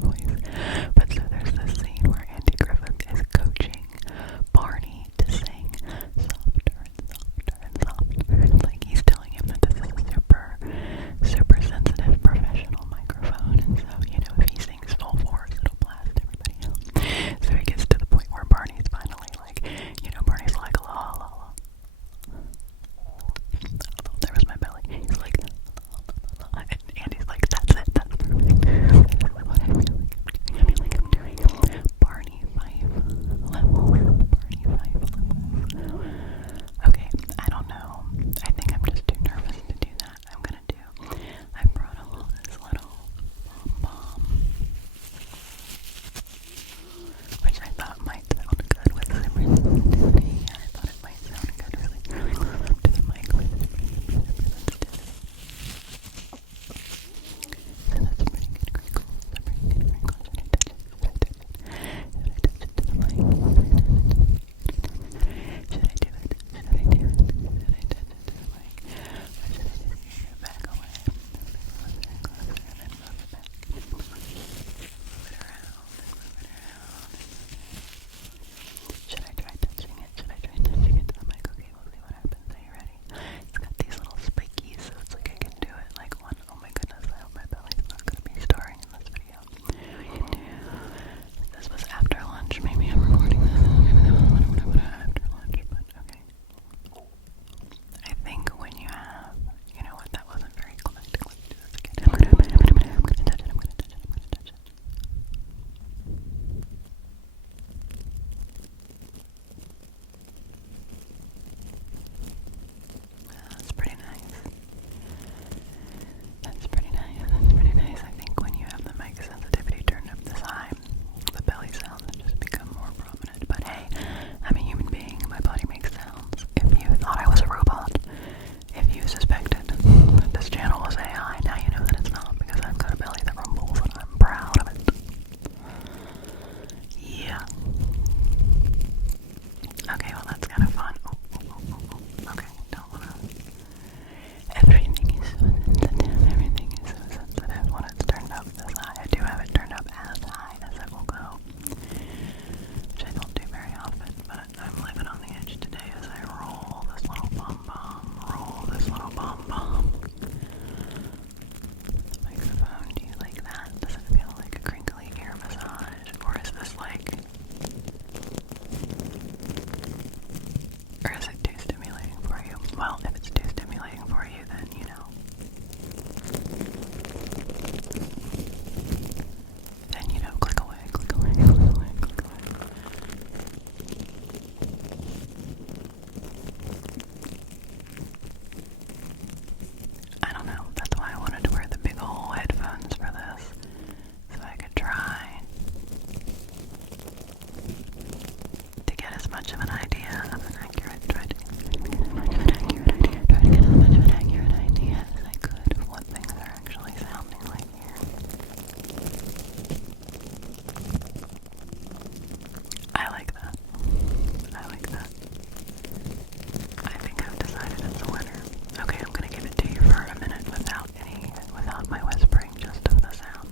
voice. But so there's this scene where Andy Griffith is coaching Barney to sing softer and softer and softer. Like he's telling him that this is a super, super sensitive professional microphone, and so, you know, if he sings full force, it'll blast everybody out. So he gets to the point where Barney's finally like, you know, Barney's like, la la la. Oh, there was my belly. He's like, la, la, la. And Andy's like, that's it, that's perfect. That's what I feel like I'm doing. Barney 5 levels. Barney 5 levels. Okay, I don't know. I think I'm just too nervous to do that. I brought along this little pom-pom, which I thought might sound good with some sensitivity. I thought it might sound good really, really close up to the mic with super sensitivity. So that's a pretty good crinkle. That's a pretty good crinkle. Should I touch it to the mic? Should I do it? Should I touch it to the mic? Or should I just move it back away? Move it closer and then move it back. Move it around and move it around. Should I try touching it? Should I try touching it to the mic? Okay, we'll see what happens. Are you ready? It's got these little spikies, so it's like I can do it like one. Oh my goodness, I hope my belly's not going to be starring in this video. This was after lunch. Maybe I'm recording this. Maybe that was after lunch, but okay. I think when you have, you know what, that wasn't very climactic. Let's do this again. I'm gonna touch it, I'm gonna touch it, I'm gonna touch it. That's pretty nice. That's pretty nice. That's pretty nice. I think when you have the mic sensitivity turned up this high, the belly sounds just become more prominent. But hey, I'm a human being. My body makes sounds. If you thought I was a robot, if you suspected that this channel was AI, now you know that it's not, because I've got a belly that rumbles and I'm proud of it. Yeah. Okay, well that's kind of fun. Okay, don't wanna. Everything is so sensitive. Everything is so sensitive when it's turned up this high. I do have it turned up as high as it will go, which I don't do very often, but I'm living on the edge today as I roll this little pom-pom. Roll this little pom-pom. Microphone, do you like that? Does it feel like a crinkly ear massage? Or is this like... Or is it too stimulating for you? Well, if it's too stimulating for you, then, you know. Then, you know, click away, click away, click away, click away. I don't know. That's why I wanted to wear the big ol' headphones for this. So I could try to get as much of an idea of an accurate, try to get as much of an accurate idea as I could of what things are actually sounding like here. I like that. I like that. I think I've decided it's a winner. Okay, I'm gonna give it to you for a minute without my whispering, just of the sound.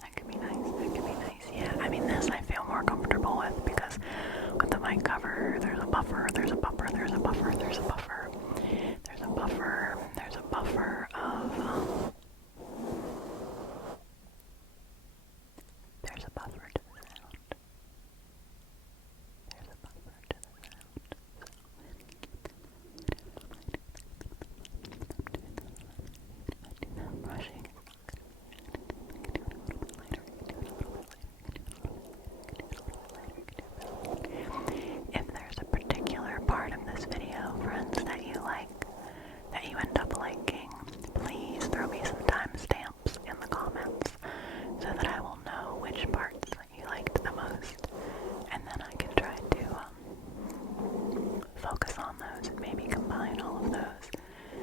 That could be nice, yeah. I mean, this I feel more comfortable with because with the mic cover, there's a buffer of, there's a buffer to the sound. Brushing. If there's a particular part of this video, friends, that you like, that you end up liking, please throw me some timestamps in the comments so that I will know which parts you liked the most, and then I can try to focus on those and maybe combine all of those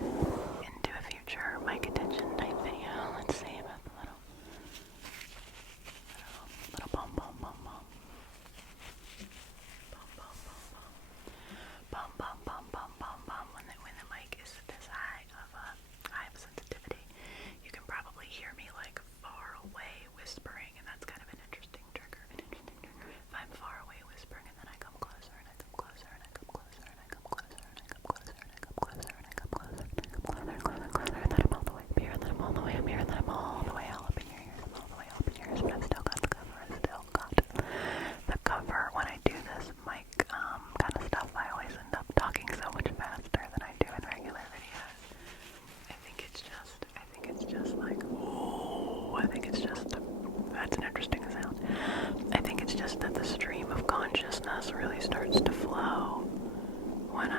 into a future mic attention type video. Let's see about the little pom pom pom pom. Pom pom pom pom pom pom. When the mic is this high of sensitivity, you can probably hear me like far away whispering, and that's kind of an interesting trigger. If I'm far away whispering and then I come closer and I come closer and I come closer and I come closer and I come closer and I come closer and I come closer and I come closer and then I'm all the way up here and then I'm all the way up here and then I'm all the way up in your ears. I'm all the way up in your ears, but I've still got the cover. When I do this mic kind of stuff, I always end up talking so much faster than I do in regular videos. I think it's just like, ooh, that's an interesting sound. I think it's just that the stream of consciousness really starts to flow when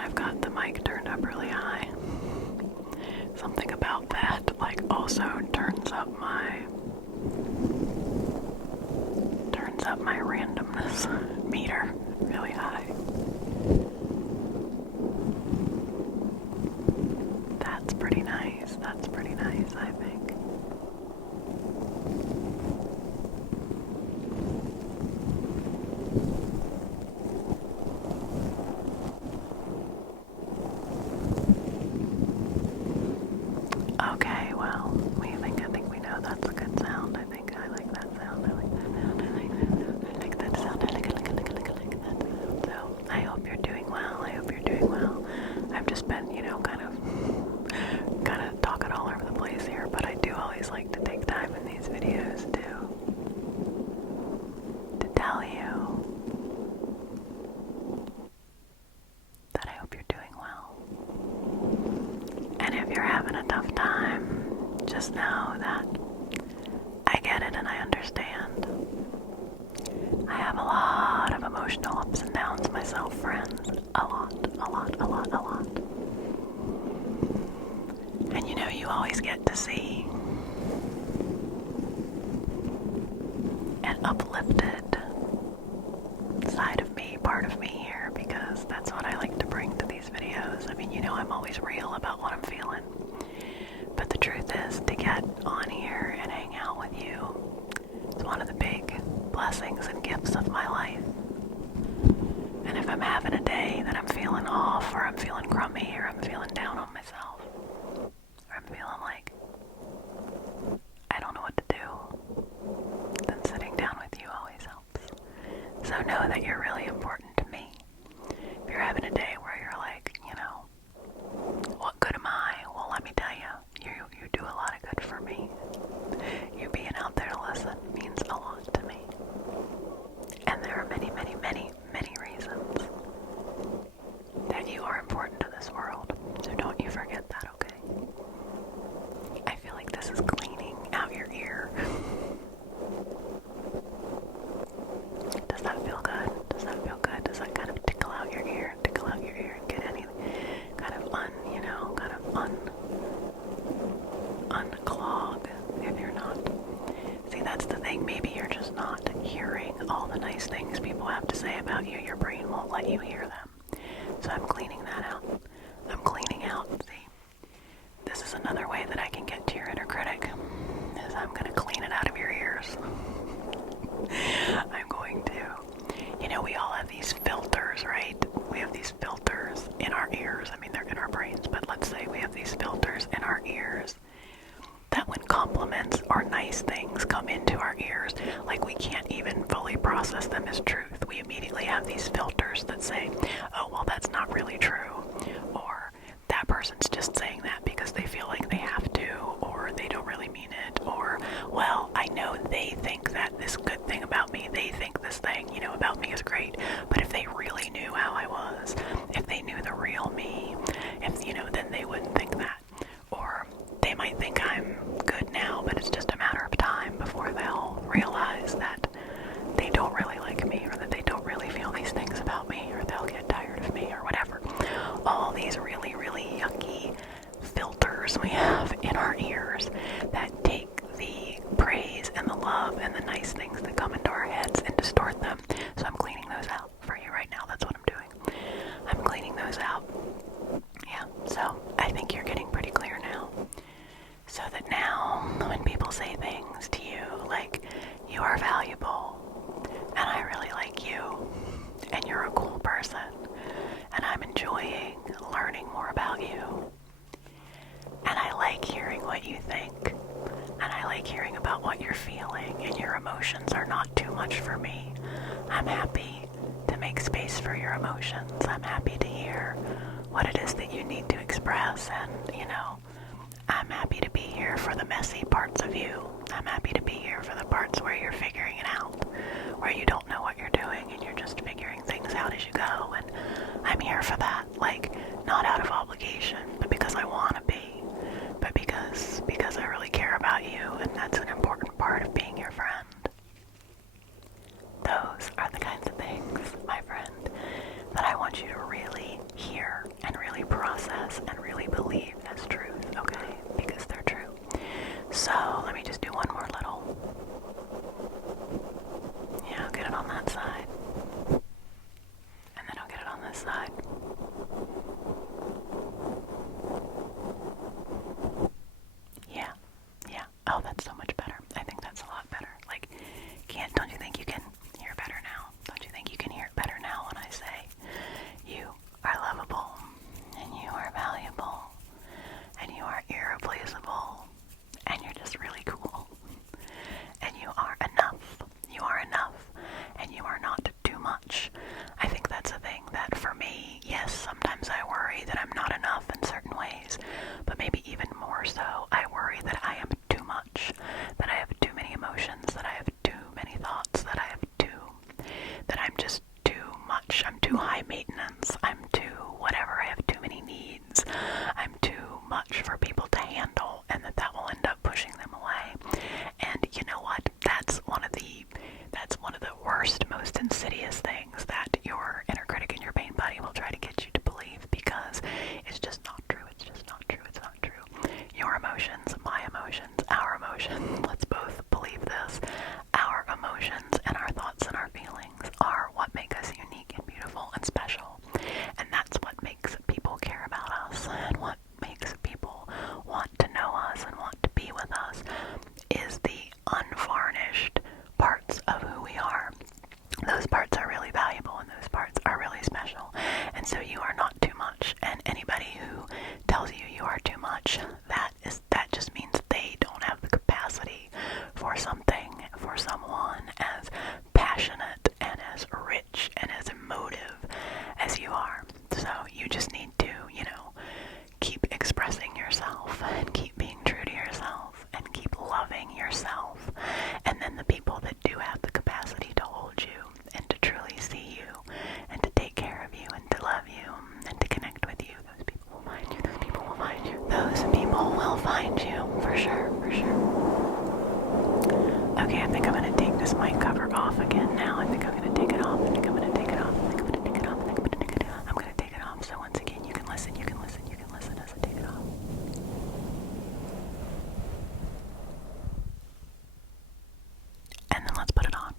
I've got the mic turned up really high. Something about that, like, also turns up my randomness meter really high. That's pretty nice, I think. Okay, well, I think we know that's a good sound. I like that sound. So, I hope you're doing well. I've just been, kind of talking all over the place here, but I do always like to take time in these videos to tell you that I hope you're doing well. And if you're having a tough time, just know that I get it and I understand. I have a lot of emotional ups and downs myself, friends. A lot. And you always get to see an uplifted side of me, part of me here, because that's what I like to bring to these videos. I mean, I'm always real about what I'm feeling. But the truth is, to get on here and hang out with you is one of the big blessings and gifts of my life. And if I'm having a day that I'm feeling off, or I'm feeling crummy, or I'm feeling down on myself, or I'm feeling like I don't know what to do, then sitting down with you always helps. So know that you're really important to me. If you're having a day where you're like, what good am I? Well, let me tell you, you do a lot of good for me. You being out there to listen means a lot to me. And there are many, many, many, many reasons that you are important to this world. So don't you forget that, okay? I feel like this is cleaning out your ear. Does that feel good? Does that kind of tickle out your ear and get any kind of unclog if you're not? See, that's the thing. Maybe you're just not hearing all the nice things people have to say about you. Your brain won't let you hear them. So I'm cleaning that out. See, this is another way that I can get to your inner critic, is I'm going to clean it out of your ears. I'm going to. We all have these filters, right? We have these filters in our ears. I mean, they're in our brains, but let's say we have these filters in our compliments or nice things come into our ears, like we can't even fully process them as truth. We immediately have these filters that say, oh, well, that's not really true, or that person's just saying that because they feel like they have to, or they don't really mean it, or, well, I know they think that this good thing about me, they think this thing, about me is great, but if they really knew how I was, if they knew the real me, then they wouldn't think that. Or they might think I'm good now, but it's just a matter of time before they'll realize that they don't really like me, or that they don't really feel these things about me, or they'll get tired of me, or whatever. All these really, really yucky filters we have in our ears that take the praise and the love and the nice things that come into our heads and distort them. So I'm cleaning those out for you right now. That's what I'm doing. I'm cleaning those out. Yeah, so I think you're getting pretty clear now. So that now, when people say things to you like, you are valuable, and I really like you, and you're a cool person, and I'm enjoying learning more about you, and I like hearing what you think, and I like hearing about what you're feeling, and your emotions are not too much for me. I'm happy to make space for your emotions. I'm happy to hear what it is that you need to express, and, I'm happy to be here for the messy parts of you. I'm happy to be here for the parts where you're figuring it out, where you don't know what you're doing and you're just figuring things out as you go, and I'm here for that, not out of obligation, but because I want to be, but because I really care about you, and that's an important part of being your friend. Those are the kinds of things, my friend, that I want you to really hear and really process and really believe as truth, okay? Because they're true. So let me just do one more little. Yeah, I'll get it on that side. And then I'll get it on this side. Yeah. Oh, that's so much better. I think that's a lot better. Don't you think you can hear better now? Don't you think you can hear it better now when I say you are lovable, and you are valuable, and you are irreplaceable, and you're just really cool, and you are enough. You are enough, and you are not too much. I think that's a thing that for me, yes, sometimes I worry that I'm not enough in certain ways, but maybe even more so, I worry that I am too much, that I have too many emotions, that I have too many thoughts, that I'm just too much. I'm too high maintenance. I'm too whatever. I have too many needs. I'm too much for people to handle, and that will end up pushing them away. And you know what? That's one of the worst, most insidious things that your inner critic and your pain buddy will try to get you to believe, because it's just not true. It's just not true. It's not true. Your emotions, my emotions, our emotions, let's both believe this. Our emotions and our thoughts and our feelings are what make us unique and beautiful and special. And that's what makes people care about us, and what makes people want to know us and want to be with us is the unvarnished parts of who we are. Those parts are really valuable, and those parts are really special. And so you are not too much. And anybody who tells you you are too much, that just means they don't have the capacity for something, for someone as passionate and as rich and as emotive as you are. So you just need to, keep expressing yourself, and keep being true to yourself, and keep loving yourself. And then the people that do have the capacity to hold you, and to truly see you, and to take care of you, and to love you, and to connect with you, those people will find you. Those people will find you. Those people will find you, for sure, for sure. Okay, I think I'm going to take this mic cover off again now. I think I'm going to take it off. I think I'm going to take it off. I think I'm going to take it off. I think I'm going to take it off. I'm going to take it off. So once again, you can listen. You can listen. You can listen as I take it off. And then let's put it on.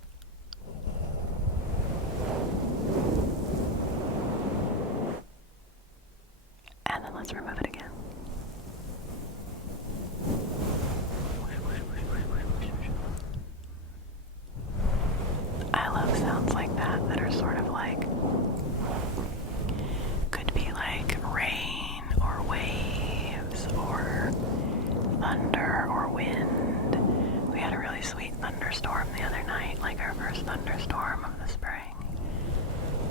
And then let's remove it again. I love sounds like that are sort of like, could be like rain or waves or thunder or wind. really sweet thunderstorm the other night, like our first thunderstorm of the spring.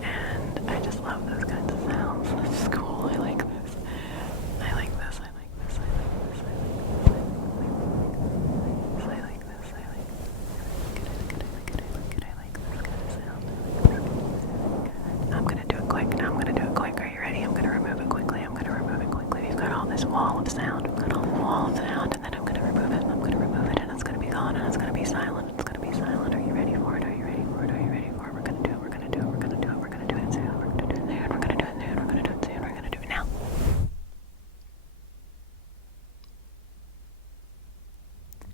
And I just love those kinds of sounds. This is cool. I like this. I like this. I like this. I like this. I like this. I like this. I like this. I like this kind of sound. I'm gonna do it quick. Now I'm gonna do it quick. Are you ready? I'm gonna remove it quickly. I'm gonna remove it quickly. We've got all this wall of sound. We've got all this wall of sound, and then I'm gonna remove it. I'm gonna remove it, and it's gonna be gone, and it's gonna be silent. It's gonna be silent. Are you ready for it? Are you ready for it? Are you ready for it? We're gonna do it. We're gonna do it. We're gonna do it. We're gonna do it soon. We're gonna do it soon. We're gonna do it soon. We're gonna do it soon. We're gonna do it now.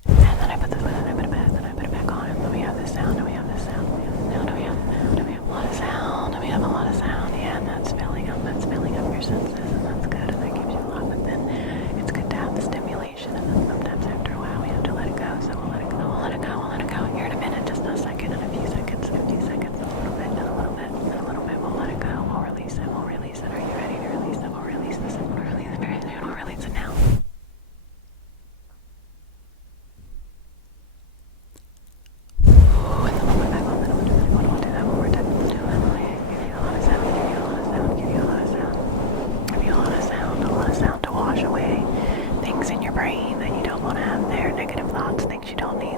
And then I put this, and then I put it back, then I put it back on, and then we have this sound, and we have this sound, and we have this sound, and we have this sound, and we have a lot of sound, and we have a lot of sound, yeah, and that's filling up your senses, and that's good, and that gives you a lot, but then it's good to have the stimulation, and then sometimes after a while we have to let it go, so we'll let it go, we'll let it go, we'll let it go, here in a minute, just a second, and a few seconds, and a few seconds, and a little bit, and a little bit, and a little bit, we'll let it go, we'll release it, are you ready to release it, we'll release this, and we'll release it very soon, we'll release it now. And then we'll put it back on, then we'll do that one more time, let's do it, give you a lot of sound, give you a lot of sound, give you a lot of sound, give you a lot of sound to wash away things in your brain that you don't want to have there, negative thoughts, things you don't need,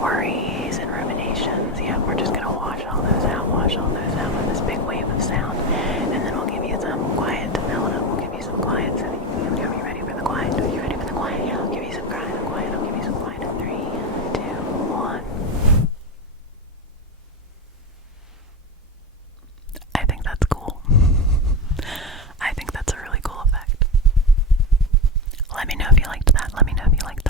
worries and ruminations. Yeah, we're just going to wash all those out with this big wave of sound, and then we'll give you some quiet to fill it up. We'll give you some quiet so that are you ready for the quiet? Are you ready for the quiet? Yeah, I'll give you some quiet. I'll give you some quiet in 3, 2, 1. I think that's cool. I think that's a really cool effect. Let me know if you liked that.